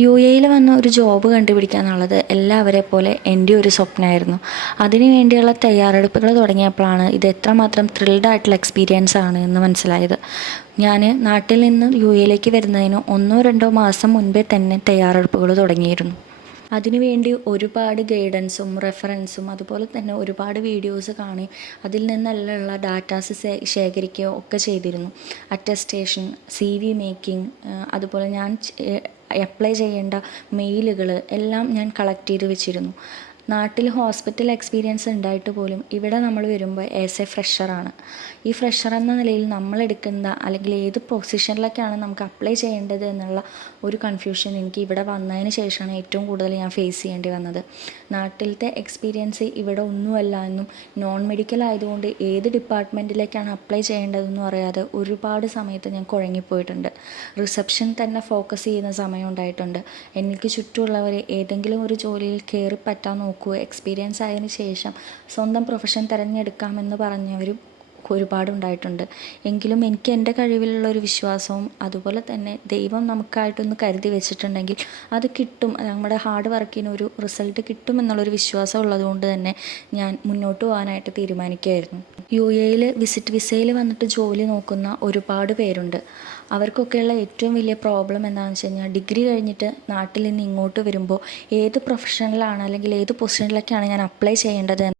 യു.എയിൽ വന്ന് ഒരു ജോബ് കണ്ടുപിടിക്കുക എന്നുള്ളത് എല്ലാവരെ പോലെ എൻ്റെ ഒരു സ്വപ്നമായിരുന്നു. അതിനു വേണ്ടിയുള്ള തയ്യാറെടുപ്പുകൾ തുടങ്ങിയപ്പോഴാണ് ഇത് എത്രമാത്രം ത്രിൽഡ് ആയിട്ടുള്ള എക്സ്പീരിയൻസ് ആണ് എന്ന് മനസ്സിലായത്. ഞാൻ നാട്ടിൽ നിന്ന് യു.എയിലേക്ക് വരുന്നതിന് 1-2 മാസം മുൻപേ തന്നെ തയ്യാറെടുപ്പുകൾ തുടങ്ങിയിരുന്നു. അതിനുവേണ്ടി ഒരുപാട് ഗൈഡൻസും റെഫറൻസും അതുപോലെ തന്നെ ഒരുപാട് വീഡിയോസ് കാണി അതിൽ നിന്നെല്ലാം ഡാറ്റാസ് ശേഖരിക്കുകയോ ഒക്കെ ചെയ്തിരുന്നു. അറ്റസ്റ്റേഷൻ, CV മേക്കിംഗ്, അതുപോലെ ഞാൻ അപ്ലൈ ചെയ്യേണ്ട മെയിലുകൾ എല്ലാം ഞാൻ കളക്ട് ചെയ്ത് വെച്ചിരുന്നു. നാട്ടിൽ ഹോസ്പിറ്റൽ എക്സ്പീരിയൻസ് ഉണ്ടായിട്ട് പോലും ഇവിടെ നമ്മൾ വരുമ്പോൾ ആസ് എ ഫ്രഷറാണ്. ഈ ഫ്രഷർ എന്ന നിലയിൽ നമ്മളെടുക്കുന്ന അല്ലെങ്കിൽ ഏത് പൊസിഷനിലൊക്കെയാണ് നമുക്ക് അപ്ലൈ ചെയ്യേണ്ടത് എന്നുള്ള ഒരു കൺഫ്യൂഷൻ എനിക്ക് ഇവിടെ വന്നതിന് ശേഷമാണ് ഏറ്റവും കൂടുതൽ ഞാൻ ഫേസ് ചെയ്യേണ്ടി വന്നത്. നാട്ടിലത്തെ എക്സ്പീരിയൻസ് ഇവിടെ ഒന്നുമല്ല എന്നും നോൺ മെഡിക്കൽ ആയതുകൊണ്ട് ഏത് ഡിപ്പാർട്ട്മെൻറ്റിലേക്കാണ് അപ്ലൈ ചെയ്യേണ്ടതെന്നും അറിയാതെ ഒരുപാട് സമയത്ത് ഞാൻ കുഴങ്ങിപ്പോയിട്ടുണ്ട്. റിസപ്ഷൻ തന്നെ ഫോക്കസ് ചെയ്യുന്ന സമയം ഉണ്ടായിട്ടുണ്ട്. എനിക്ക് ചുറ്റുമുള്ളവർ ഏതെങ്കിലും ഒരു ജോലിയിൽ കയറി പറ്റാൻ നോക്കുക, എക്സ്പീരിയൻസ് ആയതിനു ശേഷം സ്വന്തം പ്രൊഫഷൻ തിരഞ്ഞെടുക്കാമെന്ന് പറഞ്ഞവരും ഒരുപാടുണ്ടായിട്ടുണ്ട്. എങ്കിലും എനിക്ക് എൻ്റെ കഴിവിലുള്ളൊരു വിശ്വാസവും അതുപോലെ തന്നെ ദൈവം നമുക്കായിട്ടൊന്ന് കരുതി വെച്ചിട്ടുണ്ടെങ്കിൽ അത് കിട്ടും, നമ്മുടെ ഹാർഡ് വർക്കിന് ഒരു റിസൾട്ട് കിട്ടുമെന്നുള്ളൊരു വിശ്വാസം ഉള്ളതുകൊണ്ട് തന്നെ ഞാൻ മുന്നോട്ട് പോകാനായിട്ട് തീരുമാനിക്കുകയായിരുന്നു. യു.എയിൽ വിസിറ്റ് വിസയിൽ വന്നിട്ട് ജോലി നോക്കുന്ന ഒരുപാട് പേരുണ്ട്. അവർക്കൊക്കെയുള്ള ഏറ്റവും വലിയ പ്രോബ്ലം എന്താണെന്ന് വെച്ച് കഴിഞ്ഞാൽ ഡിഗ്രി കഴിഞ്ഞിട്ട് നാട്ടിൽ നിന്ന് ഇങ്ങോട്ട് വരുമ്പോൾ ഏത് പ്രൊഫഷനിലാണ് അല്ലെങ്കിൽ ഏത് പൊസിഷനിലേക്കാണ് ഞാൻ അപ്ലൈ ചെയ്യേണ്ടത്